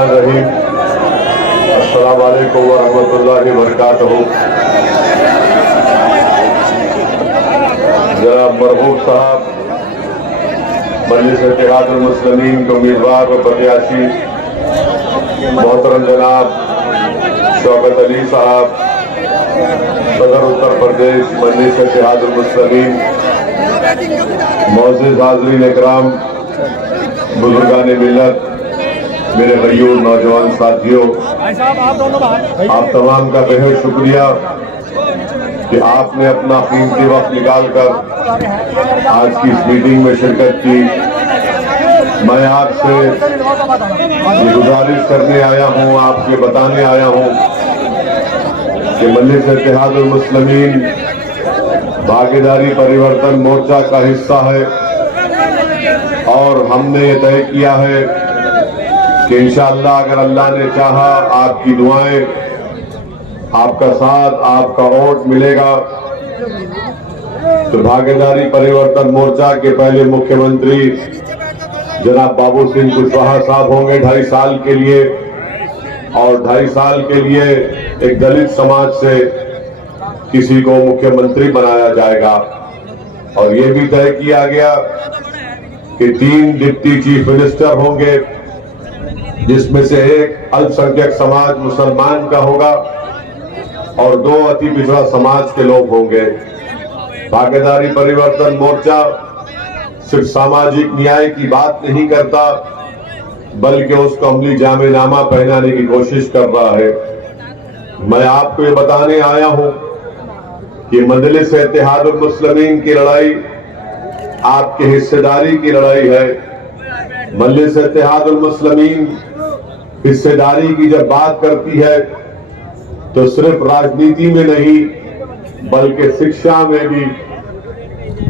बिस्मिल्लाहिर्रहमानिर्रहीम। अस्सलामु अलैकुम व रहमतुल्लाहि व बरकातहू। जनाब मरहूम साहब, मजलिस-ए-इत्तेहादुल मुस्लिमीन के उम्मीदवार व प्रत्याशी मोहतरम जनाब शौकत अली साहब, सदर उत्तर प्रदेश मजलिस-ए-इत्तेहादुल मुस्लिमीन, मोअज़्ज़िज़ हाज़रीन इकराम, बुजुर्गान मिल्लत, मेरे गयूर नौजवान साथियों, आप तमाम का बेहद शुक्रिया कि आपने अपना कीमती वक्त निकालकर आज की इस मीटिंग में शिरकत की। मैं आपसे ये गुजारिश करने आया हूँ, आपके बताने आया हूँ कि मजलिस-ए-इत्तेहादुल मुस्लिमीन भागीदारी परिवर्तन मोर्चा का हिस्सा है और हमने ये तय किया है कि इंशाअल्लाह अगर अल्लाह ने चाहा, आपकी दुआएं, आपका साथ, आपका वोट मिलेगा तो भागीदारी परिवर्तन मोर्चा के पहले मुख्यमंत्री जनाब बाबू सिंह कुशवाहा साहब होंगे 2.5 साल के लिए, और 2.5 साल के लिए एक दलित समाज से किसी को मुख्यमंत्री बनाया जाएगा। और ये भी तय किया गया कि 3 डिप्टी चीफ मिनिस्टर होंगे, जिसमें से एक अल्पसंख्यक समाज मुसलमान का होगा और 2 अति पिछड़ा समाज के लोग होंगे। भागीदारी परिवर्तन मोर्चा सिर्फ सामाजिक न्याय की बात नहीं करता, बल्कि उसको अमली जामेनामा पहनाने की कोशिश कर रहा है। मैं आपको ये बताने आया हूं कि मजलिस-ए-इत्तेहादुल मुस्लिमीन की लड़ाई आपकी हिस्सेदारी की लड़ाई है। मजलिस-ए-इत्तेहादुल मुस्लिमीन हिस्सेदारी की जब बात करती है तो सिर्फ राजनीति में नहीं बल्कि शिक्षा में भी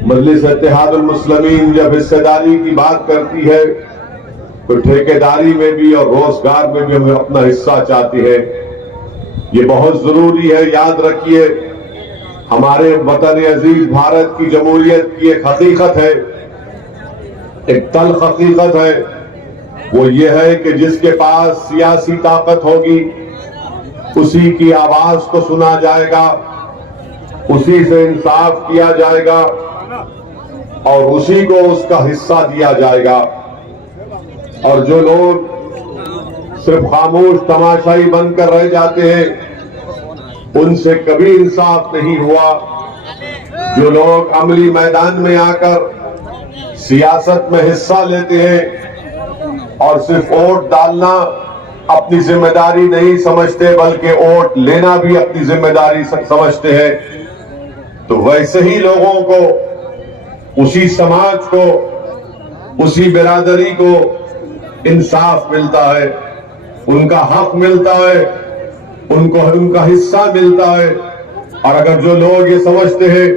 मजलिस-ए-इत्तेहादुल मुस्लिमीन जब हिस्सेदारी की बात करती है तो ठेकेदारी में भी और रोजगार में भी हमें अपना हिस्सा चाहती है। ये बहुत जरूरी है, याद रखिए। हमारे वतन अजीज भारत की जमहूरियत की एक हकीकत है, एक तल्ख हकीकत है, वो ये है कि जिसके पास सियासी ताकत होगी उसी की आवाज को सुना जाएगा, उसी से इंसाफ किया जाएगा और उसी को उसका हिस्सा दिया जाएगा। और जो लोग सिर्फ खामोश तमाशाई बनकर रह जाते हैं, उनसे कभी इंसाफ नहीं हुआ। जो लोग अमली मैदान में आकर सियासत में हिस्सा लेते हैं और सिर्फ वोट डालना अपनी जिम्मेदारी नहीं समझते बल्कि वोट लेना भी अपनी जिम्मेदारी समझते हैं, तो वैसे ही लोगों को, उसी समाज को, उसी बिरादरी को इंसाफ मिलता है, उनका हक मिलता है, उनको उनका हिस्सा मिलता है। और अगर जो लोग ये समझते हैं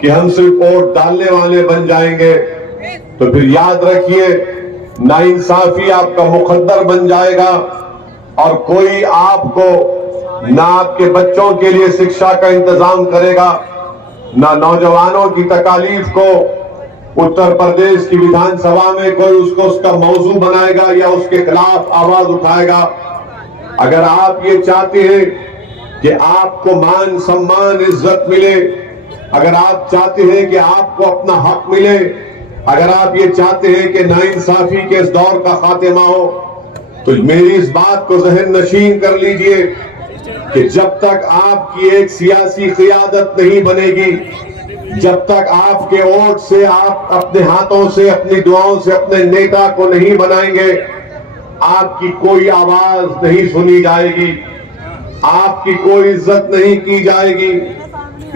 कि हम सिर्फ वोट डालने वाले बन जाएंगे तो फिर याद रखिए नाइंसाफी आपका मुकद्दर बन जाएगा और कोई आपको ना आपके बच्चों के लिए शिक्षा का इंतजाम करेगा, ना नौजवानों की तकालीफ को उत्तर प्रदेश की विधानसभा में कोई उसको उसका मौजू बनाएगा या उसके खिलाफ आवाज उठाएगा। अगर आप ये चाहते हैं कि आपको मान सम्मान इज्जत मिले, अगर आप चाहते हैं कि आपको अपना हक मिले, अगर आप ये चाहते हैं कि नाइंसाफी के इस दौर का खात्मा हो, तो मेरी इस बात को जहन नशीन कर लीजिए कि जब तक आपकी एक सियासी क़ियादत नहीं बनेगी, जब तक आपके वोट से, आप अपने हाथों से, अपनी दुआओं से अपने नेता को नहीं बनाएंगे, आपकी कोई आवाज नहीं सुनी जाएगी, आपकी कोई इज्जत नहीं की जाएगी।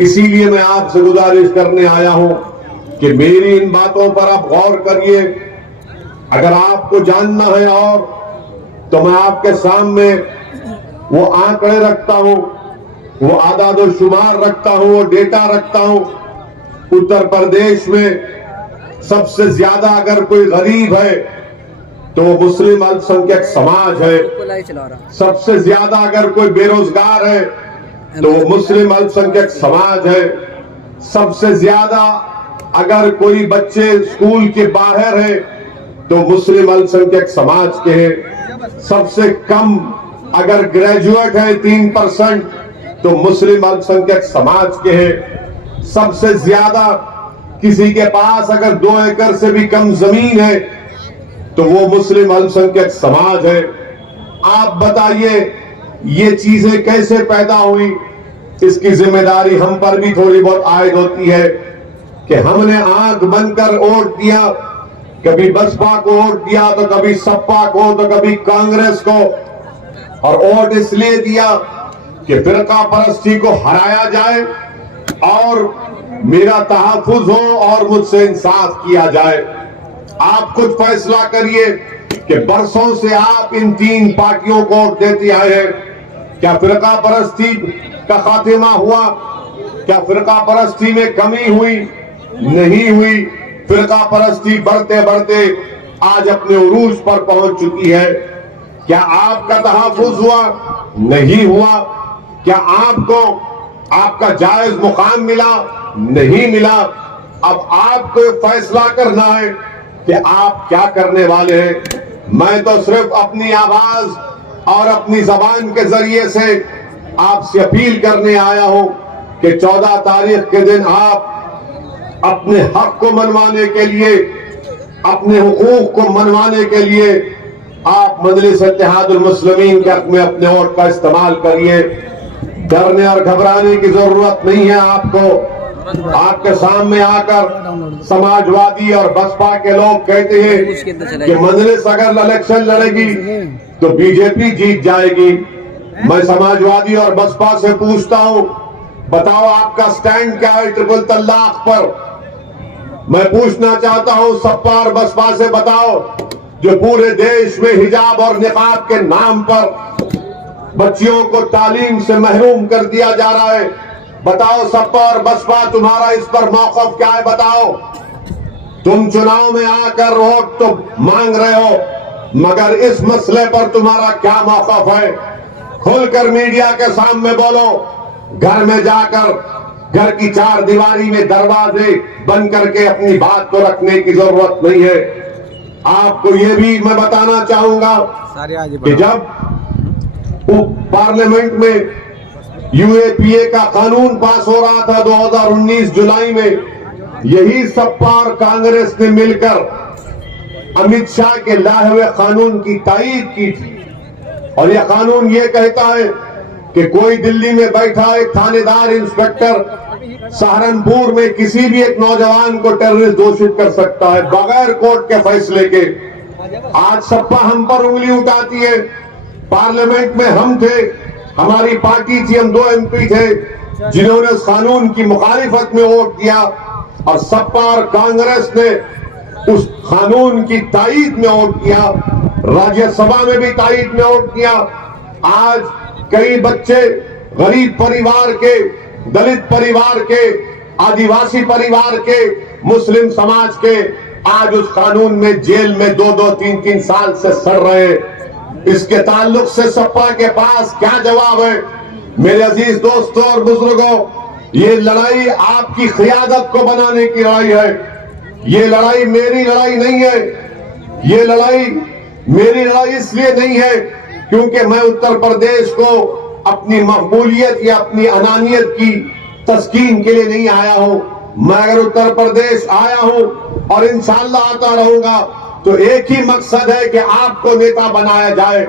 इसीलिए मैं आपसे गुजारिश करने आया हूं कि मेरी इन बातों पर आप गौर करिए। अगर आपको जानना है और तो मैं आपके सामने वो आंकड़े रखता हूं, वो आदाद शुमार रखता हूं, वो डेटा रखता हूं। उत्तर प्रदेश में सबसे ज्यादा अगर कोई गरीब है तो वो मुस्लिम अल्पसंख्यक समाज है। सबसे ज्यादा अगर कोई बेरोजगार है तो वो मुस्लिम अल्पसंख्यक समाज है। सबसे ज्यादा अगर कोई बच्चे स्कूल के बाहर है तो मुस्लिम अल्पसंख्यक समाज के हैं। सबसे कम अगर ग्रेजुएट है 3% तो मुस्लिम अल्पसंख्यक समाज के हैं। सबसे ज्यादा किसी के पास अगर 2 एकड़ से भी कम जमीन है तो वो मुस्लिम अल्पसंख्यक समाज है। आप बताइए ये चीजें कैसे पैदा हुई? इसकी जिम्मेदारी हम पर भी थोड़ी बहुत आयद होती है कि हमने आंख बंद कर वोट दिया, कभी बसपा को वोट दिया तो कभी सपा को तो कभी कांग्रेस को, और वोट इसलिए दिया कि फिरका परस्ती को हराया जाए और मेरा तहफ्फुज हो और मुझसे इंसाफ किया जाए। आप खुद फैसला करिए कि बरसों से आप इन 3 पार्टियों को वोट देते आए हैं। क्या फिरका परस्ती का खात्मा हुआ? क्या फिरका परस्ती में कमी हुई? नहीं हुई। फिरका परस्ती बढ़ते बढ़ते आज अपने उरूज पर पहुंच चुकी है। क्या आपका तहफ्फुज हुआ? नहीं हुआ। क्या आपको आपका जायज मुकाम मिला? नहीं मिला। अब आपको फैसला करना है कि आप क्या करने वाले हैं। मैं तो सिर्फ अपनी आवाज और अपनी जबान के जरिए से आपसे अपील करने आया हूं कि 14 तारीख के दिन आप अपने हक को मनवाने के लिए, अपने हुकूक को मनवाने के लिए आप मजलिस इत्तेहादुल मुस्लिमीन के हक में अपने वोट का इस्तेमाल करिए। डरने और घबराने की जरूरत नहीं है आपको। आपके सामने आकर समाजवादी और बसपा के लोग कहते हैं कि मजलिस अगर इलेक्शन लड़ेगी तो बीजेपी जीत जाएगी। मैं समाजवादी और बसपा से पूछता हूं, बताओ आपका स्टैंड क्या है ट्रिपल तलाक पर? मैं पूछना चाहता हूं सपा और बसपा से, बताओ जो पूरे देश में हिजाब और निकाब के नाम पर बच्चियों को तालीम से महरूम कर दिया जा रहा है, बताओ सपा और बसपा तुम्हारा इस पर मौक़िफ़ क्या है? बताओ। तुम चुनाव में आकर वोट तो मांग रहे हो, मगर इस मसले पर तुम्हारा क्या मौक़िफ़ है? खुलकर मीडिया के सामने बोलो। घर में जाकर घर की 4 दीवारी में दरवाजे बंद करके अपनी बात को रखने की जरूरत नहीं है। आपको ये भी मैं बताना चाहूंगा कि जब पार्लियामेंट में यूएपीए का कानून पास हो रहा था 2019 जुलाई में, यही सपा और कांग्रेस ने मिलकर अमित शाह के लाए हुए कानून की तायीद की थी। और यह कानून ये कहता है कि कोई दिल्ली में बैठा एक थानेदार इंस्पेक्टर सहारनपुर में किसी भी एक नौजवान को टेररिस्ट घोषित कर सकता है बगैर कोर्ट के फैसले के। आज सपा हम पर उंगली उठाती है। पार्लियामेंट में हम थे, हमारी पार्टी थी, हम 2 MP थे जिन्होंने उस कानून की मुखालिफत में वोट दिया, और सपा और कांग्रेस ने उस कानून की तायीद में वोट किया। राज्यसभा में भी तायीद में वोट किया। आज कई बच्चे गरीब परिवार के, दलित परिवार के, आदिवासी परिवार के, मुस्लिम समाज के आज उस कानून में जेल में 2-2, 3-3 साल से सड़ रहे हैं। इसके ताल्लुक से सपा के पास क्या जवाब है? मेरे अजीज दोस्तों और बुजुर्गों, ये लड़ाई आपकी क़ियादत को बनाने की लड़ाई है। ये लड़ाई मेरी लड़ाई नहीं है। ये लड़ाई मेरी लड़ाई इसलिए नहीं है क्योंकि मैं उत्तर प्रदेश को अपनी मकबूलियत या अपनी अनानियत की तस्कीन के लिए नहीं आया हूं। मैं अगर उत्तर प्रदेश आया हूं और इंशाअल्लाह आता रहूंगा तो एक ही मकसद है कि आपको नेता बनाया जाए,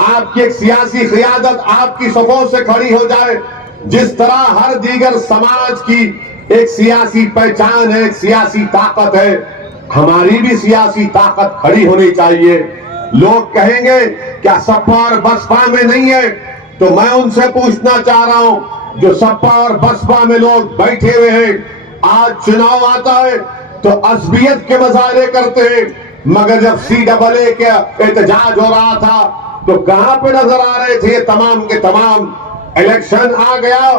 आपकी एक सियासी क़ियादत आपकी सफ़ों से खड़ी हो जाए। जिस तरह हर दीगर समाज की एक सियासी पहचान है, एक सियासी ताकत है, हमारी भी सियासी ताकत खड़ी होनी चाहिए। लोग कहेंगे क्या सपा और बसपा में नहीं है? तो मैं उनसे पूछना चाह रहा हूं, जो सपा और बसपा में लोग बैठे हुए हैं, आज चुनाव आता है तो असबियत के मजारे करते हैं, मगर जब CAA का एहतजाज हो रहा था तो कहां पे नजर आ रहे थे? तमाम के तमाम इलेक्शन आ गया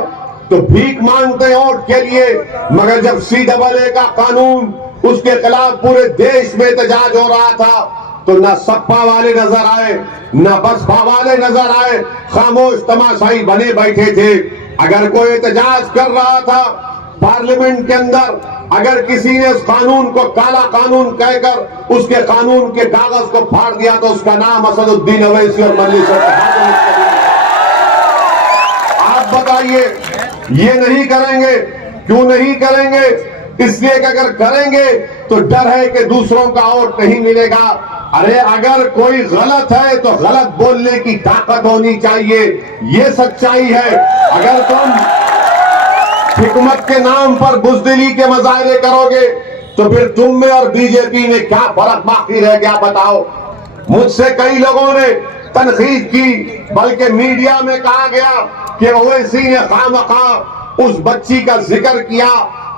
तो भीख मांगते वोट के लिए, मगर जब CAA का कानून उसके खिलाफ पूरे देश में एहतजाज हो रहा था तो ना सपा वाले नजर आए, ना बसपा वाले नजर आए, खामोश तमाशाई बने बैठे थे। अगर कोई एहतजाज कर रहा था पार्लियामेंट के अंदर अगर किसी ने उस कानून को काला कानून कहकर उसके कानून के कागज को फाड़ दिया तो उसका नाम असदुद्दीन अवैसी और मजलिस आप बताइए, ये नहीं करेंगे। क्यों नहीं करेंगे? इसलिए कि अगर करेंगे तो डर है कि दूसरों का वोट नहीं मिलेगा। अरे अगर कोई गलत है तो गलत बोलने की ताकत होनी चाहिए, ये सच्चाई है। अगर तुम हिकमत के नाम पर बुज़दिली के मजाहरे करोगे तो फिर तुम में और बीजेपी में क्या फर्क बाकी रह गया बताओ। मुझसे कई लोगों ने तनकीद की, बल्कि मीडिया में कहा गया कि ओवैसी ने खामखा उस बच्ची का जिक्र किया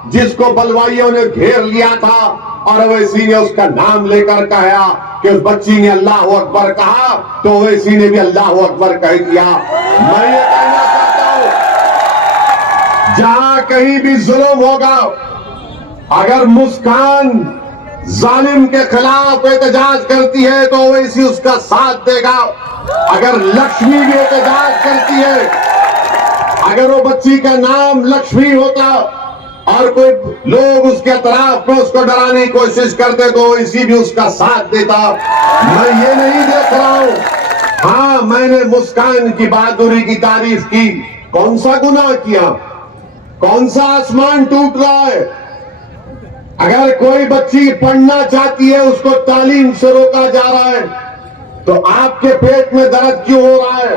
जिसको बलवाइयों ने घेर लिया था, और ओवैसी ने उसका नाम लेकर कहा कि उस बच्ची ने अल्लाह अकबर कहा तो ओवैसी ने भी अल्लाह अकबर कह दिया। मैं ये कहना चाहता हूं, जहां कहीं भी जुल्म होगा, अगर मुस्कान जालिम के खिलाफ एहतजाज करती है तो ओवैसी उसका साथ देगा। अगर लक्ष्मी भी एहतजाज करती है, अगर वो बच्ची का नाम लक्ष्मी होता और कोई लोग उसके तरफ में उसको डराने की कोशिश करते तो इसी भी उसका साथ देता। मैं ये नहीं देख रहा हूं। हाँ, मैंने मुस्कान की बहादुरी की तारीफ की। कौन सा गुनाह किया? कौन सा आसमान टूट रहा है? अगर कोई बच्ची पढ़ना चाहती है, उसको तालीम से रोका जा रहा है, तो आपके पेट में दर्द क्यों हो रहा है?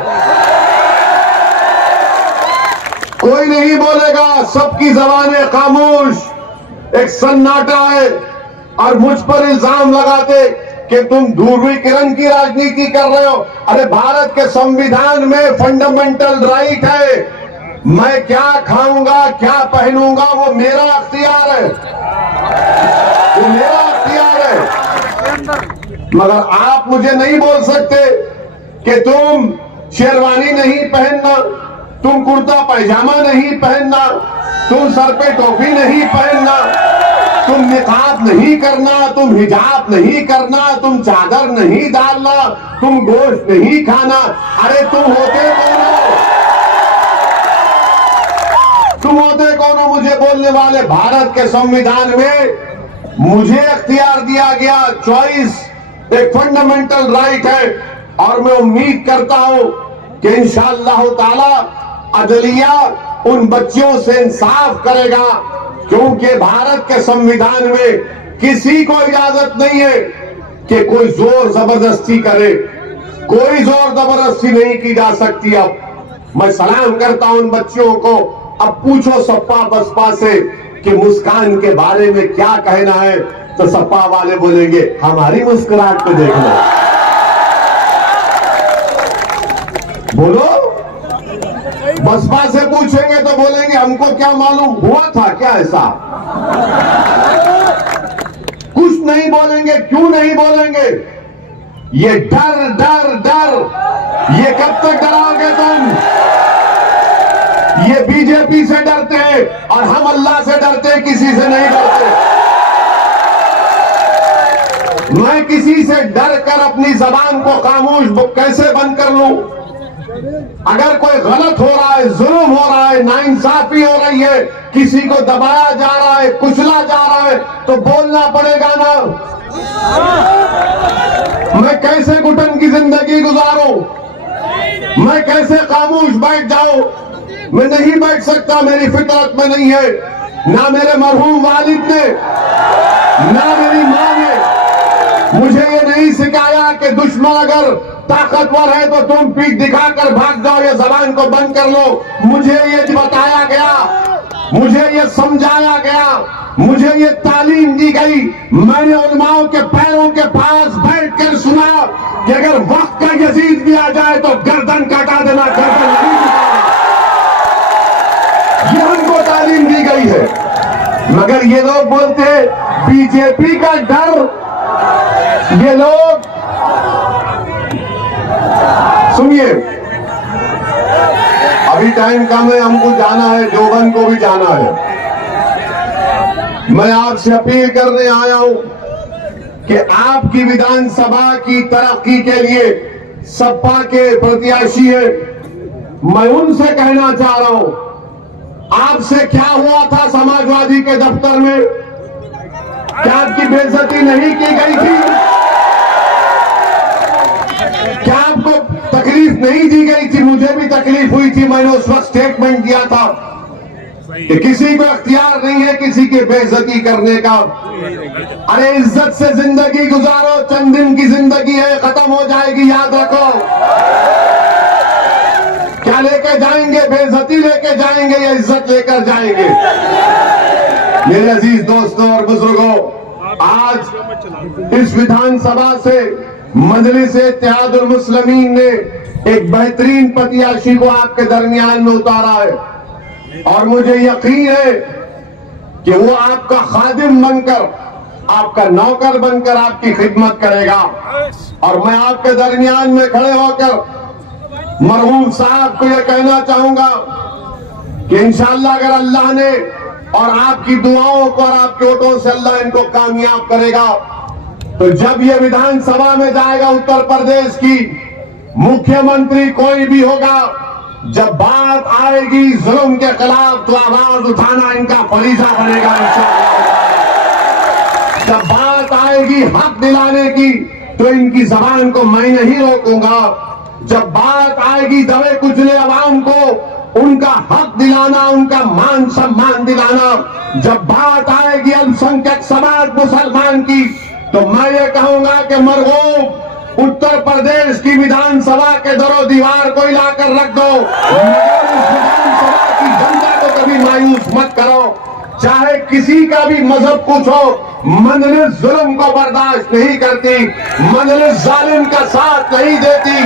कोई नहीं बोलेगा, सबकी जबानें खामोश, एक सन्नाटा है। और मुझ पर इल्जाम लगाते कि तुम ध्रुवीकरण की राजनीति कर रहे हो। अरे भारत के संविधान में फंडामेंटल राइट है, मैं क्या खाऊंगा क्या पहनूंगा वो मेरा अख्तियार है, वो मेरा अख्तियार है। मगर आप मुझे नहीं बोल सकते कि तुम शेरवानी नहीं पहनना, तुम कुर्ता पैजामा नहीं पहनना, तुम सर पे टोपी नहीं पहनना, तुम निकाब नहीं करना, तुम हिजाब नहीं करना, तुम चादर नहीं डालना, तुम गोश्त नहीं खाना। अरे तुम होते कौन हो? तुम होते कौन हो मुझे बोलने वाले? भारत के संविधान में मुझे अख्तियार दिया गया, चॉइस एक फंडामेंटल राइट है। और मैं उम्मीद करता हूं कि इंशाअल्लाह ताला अदलिया उन बच्चियों से इंसाफ करेगा, क्योंकि भारत के संविधान में किसी को इजाजत नहीं है कि कोई जोर जबरदस्ती करे, कोई जोर जबरदस्ती नहीं की जा सकती। अब मैं सलाम करता हूं उन बच्चियों को। अब पूछो सपा बसपा से कि मुस्कान के बारे में क्या कहना है, तो सपा वाले बोलेंगे हमारी मुस्कुराहट को देखना। बोलो, बसपा से पूछेंगे तो बोलेंगे हमको क्या मालूम, हुआ था क्या ऐसा? कुछ नहीं बोलेंगे। क्यों नहीं बोलेंगे? ये डर डर डर, ये कब तक डराओगे तुम? ये बीजेपी से डरते हैं और हम अल्लाह से डरते हैं, किसी से नहीं डरते। मैं किसी से डर कर अपनी जबान को खामोश कैसे बंद कर लूं? अगर कोई गलत हो रहा है, जुल्म हो रहा है, नाइंसाफी हो रही है, किसी को दबाया जा रहा है, कुचला जा रहा है, तो बोलना पड़ेगा ना। मैं कैसे घुटन की जिंदगी गुजारूं? मैं कैसे खामोश बैठ जाऊं? मैं नहीं बैठ सकता, मेरी फितरत में नहीं है। ना मेरे मरहूम वालिद ने, ना मेरी मां ने मुझे ये नहीं सिखाया कि दुश्मन अगर ताकतवर है तो तुम पीठ दिखाकर भाग जाओ, ये जबान को बंद कर लो। मुझे ये बताया गया, मुझे ये समझाया गया, मुझे ये तालीम दी गई। मैंने उलमाओं के पैरों के पास बैठकर सुना कि अगर वक्त का यजीद भी आ जाए तो गर्दन काटा देना, गर्दन नहीं झुकाना। ये हमको तालीम दी गई है। मगर ये लोग बोलते बीजेपी का डर, ये लोग सुनिए, अभी टाइम कम है, हमको जाना है, देवबंद को भी जाना है। मैं आपसे अपील करने आया हूं कि आपकी विधानसभा की तरक्की के लिए सपा के प्रत्याशी है, मैं उनसे कहना चाह रहा हूं आपसे क्या हुआ था समाजवादी के दफ्तर में? क्या आपकी बेइज्जती नहीं की गई थी? क्या आपको तकलीफ नहीं दी गई थी? मुझे भी तकलीफ हुई थी। मैंने उस वक्त स्टेटमेंट दिया था कि किसी को अख्तियार नहीं है किसी की बेइज्जती करने का। अरे इज्जत से जिंदगी गुजारो, चंद दिन की जिंदगी है, खत्म हो जाएगी, याद रखो। क्या लेके जाएंगे? बेइज्जती लेके जाएंगे या इज्जत लेकर जाएंगे? मेरे अजीज दोस्तों और बुजुर्गों, आज इस विधानसभा से मजलिस इत्तेहादुल मुस्लिमीन ने एक बेहतरीन प्रत्याशी को आपके दरमियान में उतारा है और मुझे यकीन है कि वो आपका खादिम बनकर, आपका नौकर बनकर आपकी खिदमत करेगा। और मैं आपके दरमियान में खड़े होकर मरहूम साहब को यह कहना चाहूंगा कि इंशाअल्लाह अगर अल्लाह ने और आपकी दुआओं को और आपके वोटों से अल्लाह इनको कामयाब करेगा तो जब ये विधानसभा में जाएगा उत्तर प्रदेश की, मुख्यमंत्री कोई भी होगा, जब बात आएगी जुल्म के खिलाफ तो आवाज उठाना इनका फरीजा बनेगा इंशाअल्लाह। जब बात आएगी हक दिलाने की तो इनकी जबान को मैं नहीं रोकूंगा। जब बात आएगी दबे कुचले अवाम को उनका हक दिलाना, उनका मान सम्मान दिलाना, जब बात आएगी अल्पसंख्यक समाज मुसलमान की तो मैं ये कहूंगा कि मरहूम उत्तर प्रदेश की विधानसभा के दरो दीवार को हिलाकर रख दो। इस विधानसभा की जनता को कभी मायूस मत करो, चाहे किसी का भी मजहब पूछो। मजलिस जुल्म को बर्दाश्त नहीं करती, मजलिस जालिम का साथ नहीं देती,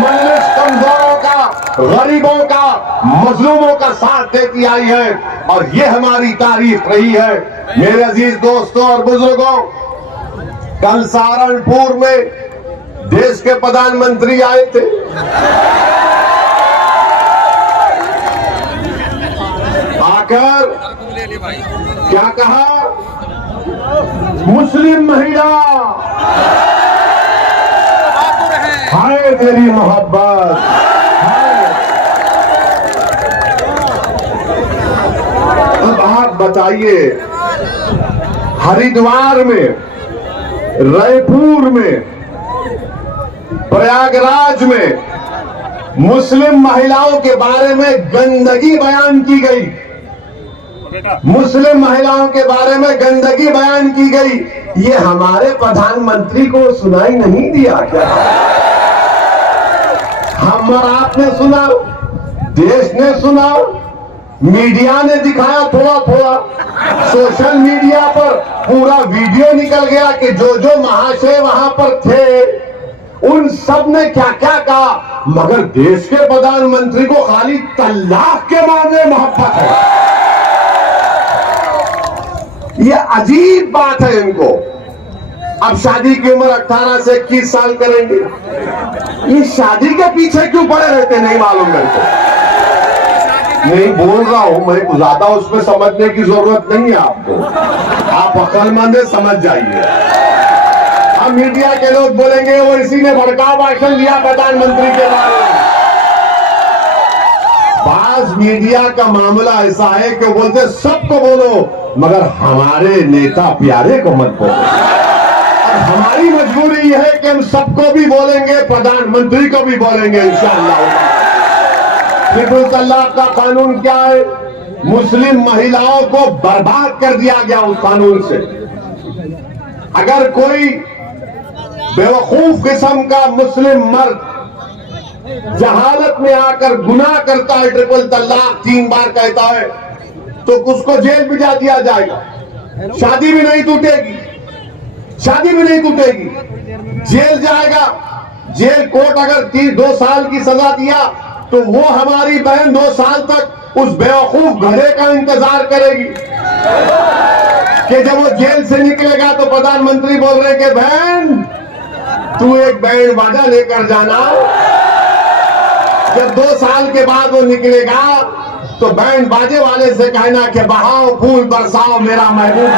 मजलिस कमजोरों का, गरीबों का, मजलूमों का साथ देती आई है और ये हमारी तारीख रही है। मेरे अजीज दोस्तों और बुजुर्गों, कल सहारनपुर में देश के प्रधानमंत्री आए थे। आकर क्या कहा? मुस्लिम महिला हाय तेरी मोहब्बत। अब आप बताइए, हरिद्वार में, रायपुर में, प्रयागराज में मुस्लिम महिलाओं के बारे में गंदगी बयान की गई, मुस्लिम महिलाओं के बारे में गंदगी बयान की गई। ये हमारे प्रधानमंत्री को सुनाई नहीं दिया क्या? हम और आपने सुना, देश ने सुना, मीडिया ने दिखाया थोड़ा थोड़ा, सोशल मीडिया पर पूरा वीडियो निकल गया कि जो जो महाशय वहां पर थे उन सब ने क्या क्या कहा, मगर देश के प्रधानमंत्री को खाली तलाक के मामले मोहब्बत है। ये अजीब बात है इनको। अब शादी की उम्र 18 से 21 साल करेंगे, ये शादी के पीछे क्यों पड़े रहते नहीं मालूम मेरे को। नहीं बोल रहा हूं मैं, ज्यादा उसमें समझने की जरूरत नहीं है आपको, आप अक्लमंद है, समझ जाइए। अब मीडिया के लोग बोलेंगे वो इसी ने भड़काऊ भाषण दिया प्रधानमंत्री के बारे में। बाज मीडिया का मामला ऐसा है कि बोलते सबको बोलो मगर हमारे नेता प्यारे को मत बोलो। और हमारी मजबूरी यह है कि हम सबको भी बोलेंगे, प्रधानमंत्री को भी बोलेंगे इंशाअल्लाह। ट्रिपल तलाक का कानून क्या है? मुस्लिम महिलाओं को बर्बाद कर दिया गया उस कानून से। अगर कोई बेवकूफ किस्म का मुस्लिम मर्द जहालत में आकर गुनाह करता है, ट्रिपल तलाक 3 बार कहता है, तो उसको जेल भी जा दिया जाएगा, शादी भी नहीं टूटेगी, शादी भी नहीं टूटेगी, जेल जाएगा। जेल कोर्ट अगर 2 साल की सजा दिया तो वो हमारी बहन 2 साल तक उस बेवकूफ घड़े का इंतजार करेगी कि जब वो जेल से निकलेगा तो प्रधानमंत्री बोल रहे कि बहन तू एक बैंड बाजा लेकर जाना। जब 2 साल के बाद वो निकलेगा तो बैंड बाजे वाले से कहना कि बहाओ फूल बरसाओ मेरा महबूब।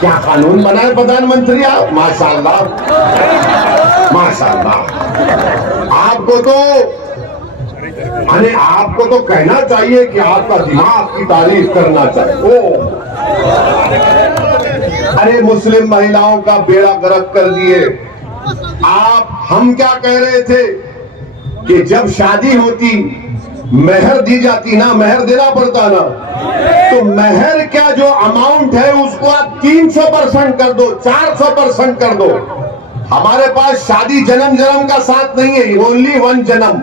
क्या कानून बनाए प्रधानमंत्री आप, माशाअल्लाह माशाअल्लाह। आपको तो अरे आपको तो कहना चाहिए कि आपका दिमाग की तारीफ करना चाहिए। ओ अरे मुस्लिम महिलाओं का बेड़ा गर्क कर दिए आप। हम क्या कह रहे थे कि जब शादी होती मेहर दी जाती ना, मेहर देना पड़ता ना, तो मेहर क्या जो अमाउंट है उसको आप 300% कर दो, 400% कर दो। हमारे पास शादी जन्म जन्म का साथ नहीं है, ओनली वन जन्म,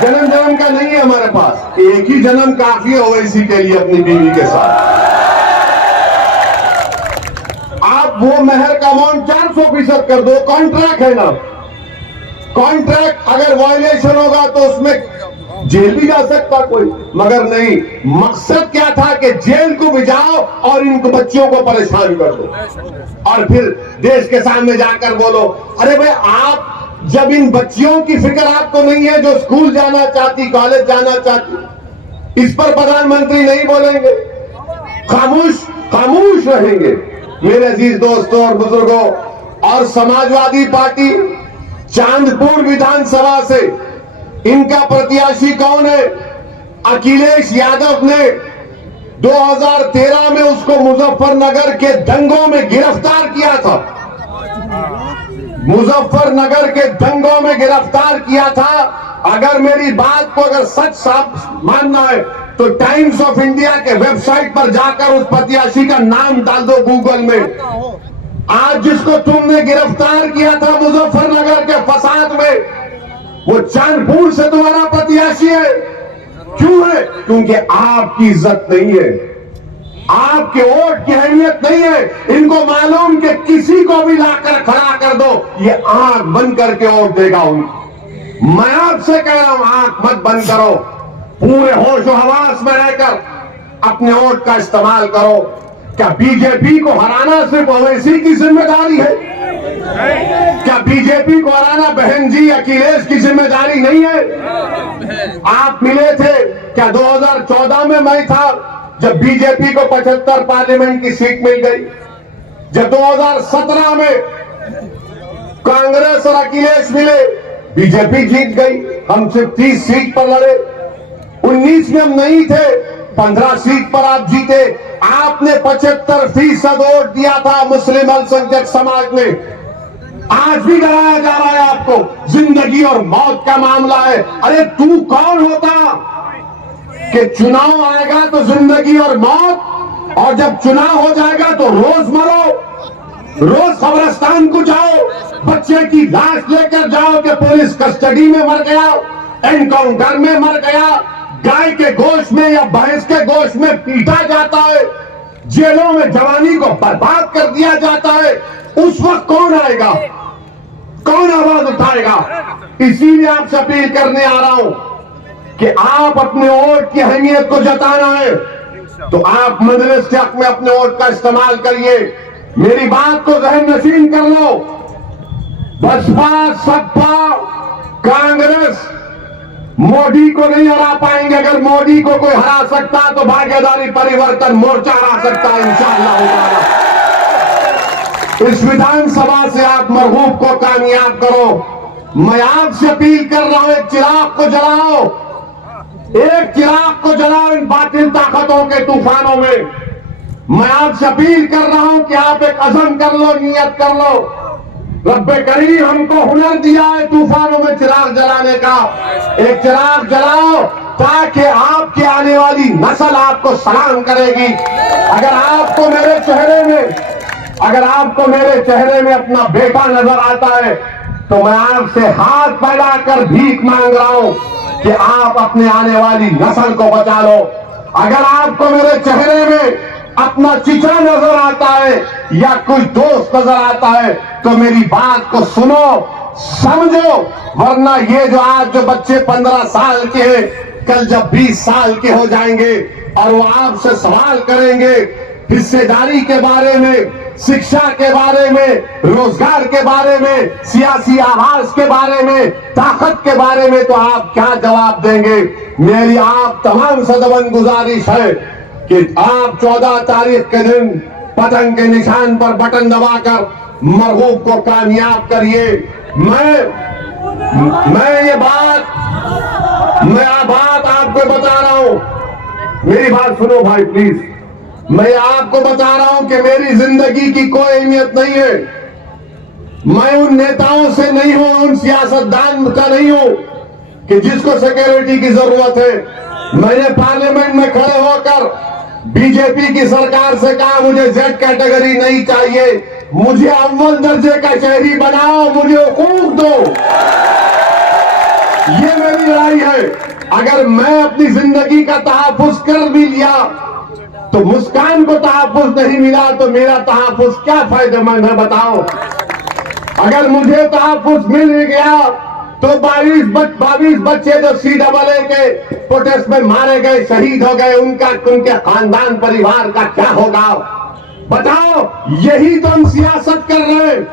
जन्म जन्म का नहीं है हमारे पास। एक ही जन्म काफी है ओवैसी के लिए अपनी बीवी के साथ। आप वो मेहर का अमाउंट 400% कर दो, कॉन्ट्रैक्ट है ना। कॉन्ट्रैक्ट अगर वायलेशन होगा तो उसमें जेल भी जा सकता कोई, मगर नहीं, मकसद क्या था कि जेल को भी जाओ और इन बच्चियों को परेशान कर दो और फिर देश के सामने जाकर बोलो। अरे भाई, आप जब इन बच्चियों की फिक्र आपको नहीं है जो स्कूल जाना चाहती, कॉलेज जाना चाहती, इस पर प्रधानमंत्री नहीं बोलेंगे, खामोश रहेंगे। मेरे अजीज दोस्तों और बुजुर्गों, और समाजवादी पार्टी चांदपुर विधानसभा से इनका प्रत्याशी कौन है? अखिलेश यादव ने 2013 में उसको मुजफ्फरनगर के दंगों में गिरफ्तार किया था। मुजफ्फरनगर के दंगों में गिरफ्तार किया था। अगर मेरी बात को अगर सच साफ मानना है तो टाइम्स ऑफ इंडिया के वेबसाइट पर जाकर उस प्रत्याशी का नाम डाल दो गूगल में। आज जिसको तुमने गिरफ्तार किया था मुजफ्फरनगर के फसाद में, वो चांदपुर से तुम्हारा प्रत्याशी है। क्यों है? क्योंकि आपकी इज्जत नहीं है, आपके वोट की अहमियत नहीं है। इनको मालूम कि किसी को भी लाकर खड़ा कर दो, ये आंख बंद करके वोट देगा उनको। मैं आपसे कह रहा हूं, आंख मत बंद करो, पूरे होश और हवास में रहकर अपने वोट का इस्तेमाल करो। क्या बीजेपी को हराना सिर्फ ओवैसी की जिम्मेदारी है? क्या बीजेपी को हराना बहन जी अखिलेश की जिम्मेदारी नहीं है? आप मिले थे क्या 2014 में? मैं था जब बीजेपी को 75 पार्लियामेंट की सीट मिल गई। जब 2017 में कांग्रेस और अखिलेश मिले, बीजेपी जीत गई, हम सिर्फ 30 सीट पर लड़े। 19 में हम नहीं थे, 15 सीट पर आप जीते। आपने 75% वोट दिया था मुस्लिम अल्पसंख्यक समाज ने। आज भी डराया जा रहा है आपको, जिंदगी और मौत का मामला है। अरे तू कौन होता कि चुनाव आएगा तो जिंदगी और मौत, और जब चुनाव हो जाएगा तो रोज मरो, रोज कब्रिस्तान को जाओ, बच्चे की लाश लेकर जाओ कि पुलिस कस्टडी में मर गया, एनकाउंटर में मर गया, गाय के गोश्त में या भैंस के गोश्त में पीटा जाता है, जेलों में जवानी को बर्बाद कर दिया जाता है। उस वक्त कौन आएगा, कौन आवाज उठाएगा? इसीलिए आपसे अपील करने आ रहा हूं कि आप अपने वोट की अहमियत को जताना है तो आप मजलिस के हक में अपने वोट का इस्तेमाल करिए। मेरी बात को जहन नशीन कर लो। बसपा, सपा, कांग्रेस मोदी को नहीं हरा पाएंगे। अगर मोदी को कोई हरा सकता तो भागीदारी परिवर्तन मोर्चा हरा सकता है इंशाअल्लाह। इस विधानसभा से आप मरहूब को कामयाब करो। मैं आपसे अपील कर रहा हूं, एक चिराग को जलाओ, एक चिराग को जलाओ इन बातिल ताकतों के तूफानों में। मैं आपसे अपील कर रहा हूं कि आप एक अज़म कर लो, नियत कर लो। रब्बे करीम हमको हुनर दिया है तूफानों में चिराग जलाने का। एक चिराग जलाओ ताकि आपके आने वाली नस्ल आपको सलाम करेगी। अगर आपको मेरे चेहरे में अपना बेटा नजर आता है तो मैं आपसे हाथ फैलाकर भीख मांग रहा हूं कि आप अपने आने वाली नस्ल को बचा लो। अगर आपको मेरे चेहरे में अपना चिचरा नजर आता है या कोई दोस्त नजर आता है तो मेरी बात को सुनो, समझो, वरना ये जो आज जो बच्चे 15 साल के हैं, कल जब 20 साल के हो जाएंगे और वो आपसे सवाल करेंगे हिस्सेदारी के बारे में, शिक्षा के बारे में, रोजगार के बारे में, सियासी आवाज के बारे में, ताकत के बारे में, तो आप क्या जवाब देंगे? मेरी आप तमाम सदवन गुजारिश है कि आप 14 तारीख के दिन पतंग के निशान पर बटन दबाकर मरहूब को कामयाब करिए। मैं मैं बात आपको बता रहा हूं, मेरी बात सुनो भाई प्लीज। मैं आपको बता रहा हूं कि मेरी जिंदगी की कोई अहमियत नहीं है। मैं उन नेताओं से नहीं हूं, उन सियासतदान का नहीं हूं कि जिसको सिक्योरिटी की जरूरत है। मैंने पार्लियामेंट में खड़े होकर बीजेपी की सरकार से कहा मुझे जेड कैटेगरी नहीं चाहिए, मुझे अव्वल दर्जे का शहरी बनाओ, मुझे हुकूक दो। ये मेरी लड़ाई है। अगर मैं अपनी जिंदगी का तहफ्फुज कर भी लिया तो मुस्कान को तहफ्फुज नहीं मिला तो मेरा तहफ्फुज क्या फायदेमंद है बताओ। अगर मुझे तहफ्फुज मिल गया तो 22 बच्चे जो CAA के प्रोटेस्ट में मारे गए, शहीद हो गए, उनके खानदान परिवार का क्या होगा बताओ। यही तो हम सियासत कर रहे हैं।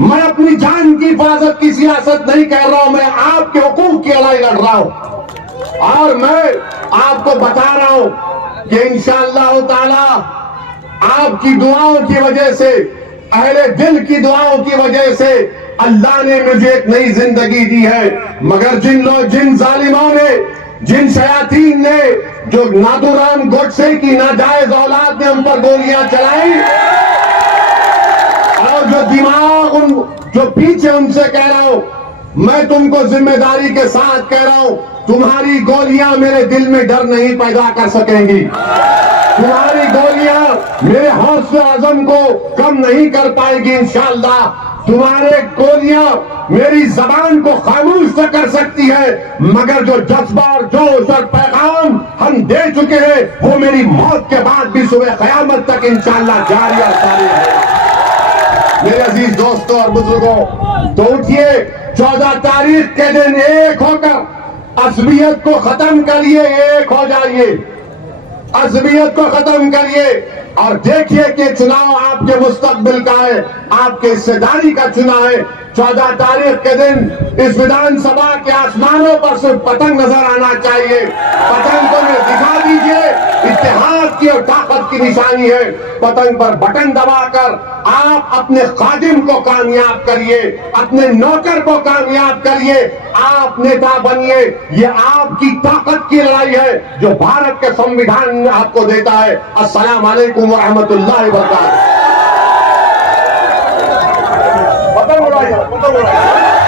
मैं अपनी जान की हिफाजत की सियासत नहीं कर रहा हूं, मैं आपके हुकूक की लड़ाई लड़ रहा हूं। और मैं आपको बता रहा हूं कि इंशाअल्लाह ताला आपकी दुआओं की वजह से, अहले दिल की दुआओं की वजह से अल्लाह ने मुझे एक नई जिंदगी दी है। मगर जिन जालिमों ने, जिन शयातीन ने, जो नादुराम गोडसे की नाजायज औलाद ने हम पर गोलियां चलाई और जो दिमाग जो पीछे, उनसे कह रहा हूं, मैं तुमको जिम्मेदारी के साथ कह रहा हूं, तुम्हारी गोलियां मेरे दिल में डर नहीं पैदा कर सकेंगी। तुम्हारी गोलियां मेरे हौसले आजम को कम नहीं कर पाएगी इंशाअल्लाह। तुम्हारे गोलियां मेरी जबान को खामोश तो कर सकती है, मगर जो जज्बा और जोश और पैगाम हम दे चुके हैं वो मेरी मौत के बाद भी सुबह क़यामत तक इंशाअल्लाह जारी और सारी रहेगा। मेरे अजीज दोस्तों और बुजुर्गों, तो उठिए, 14 तारीख के दिन एक होकर असबियत को खत्म करिए, एक हो जाइए, असबियत को खत्म करिए और देखिए कि चुनाव आपके मुस्तकबिल का है, आपके हिस्सेदारी का चुनाव है। 14 तारीख के दिन इस विधानसभा के आसमानों पर सिर्फ पतंग नजर आना चाहिए। पतंग को दिखा दीजिए, इत्तेहाद की और ताकत की निशानी है। पतंग पर बटन दबाकर आप अपने खादिम को कामयाब करिए, अपने नौकर को कामयाब करिए, आप नेता बनिए। ये आपकी ताकत की लड़ाई है जो भारत के संविधान आपको देता है। अस्सलाम वालेकुम व रहमतुल्लाहि व बरकातहू। पतंग उड़ाइए, पतंग उड़ाइए।